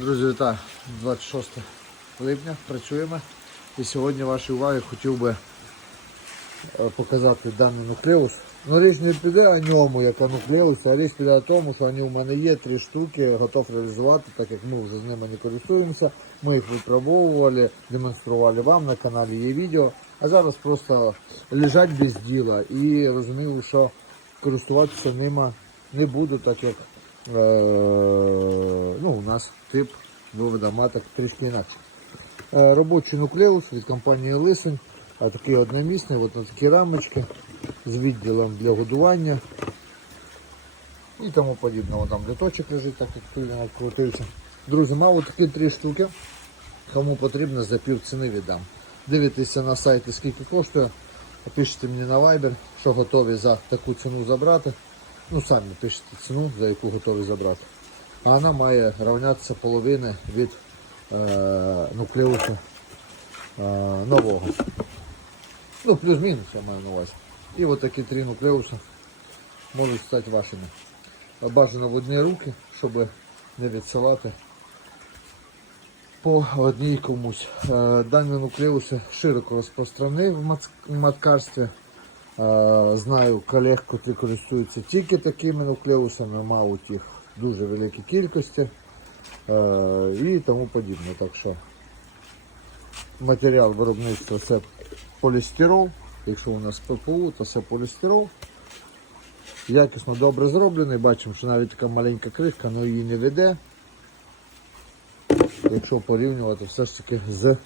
Друзі, вітаю! 26 липня працюємо. І сьогодні вашій увазі хотів би е, показати даний нуклеус. Ну річ не піде о ньому, як о нуклеусі, а річ піде о тому, що вони у мене є три штуки, готов реалізувати, так як ми вже з ними не користуємося. Ми їх випробовували, демонстрували вам на каналі є відео. А зараз просто лежать без діла і розумію, що користуватися ними не буду, так як е, ну, нас тип виводу маток трішки інакше. Е, Робочий нуклеус від компанії Лисень, а такий одномісний, от на такі рамочки з відділом для годування і тому подібного. Там літочок лежить, так як пильно крутився. Друзі, мав такі три штуки. Кому потрібно, за пів ціни віддам. Дивитеся на сайті, скільки коштує. Пишете мені на Viber, що готові за таку ціну забрати. Ну, самі пишете ціну, за яку готові забрати. А вона має рівнятися половини від е, нуклеусу е, нового. Ну, плюс-мінус, я маю на увазі. І от такі три нуклеуси можуть стати вашими. Бажано в одні руки, щоб не відсилати по одній комусь. Е, Дані нуклеуси широко розпространені в маткарстві. Е, Знаю колег, які користуються тільки такими нуклеусами, їх в дуже великій кількості е, і тому подібне. Так що матеріал виробництва це полістирол. Якщо у нас ППУ, то це полістирол. Якісно добре зроблений. Бачимо, що навіть така маленька кришка, але її не веде. Якщо порівнювати все ж таки з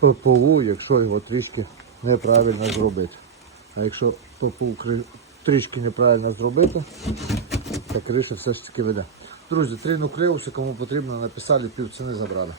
ППУ, якщо його трішки неправильно зробити. А якщо ППУ трішки неправильно зробити, то криша все ж таки веде. Друзі, три нуклеуси, кому потрібно, написали, пів ціни забрали.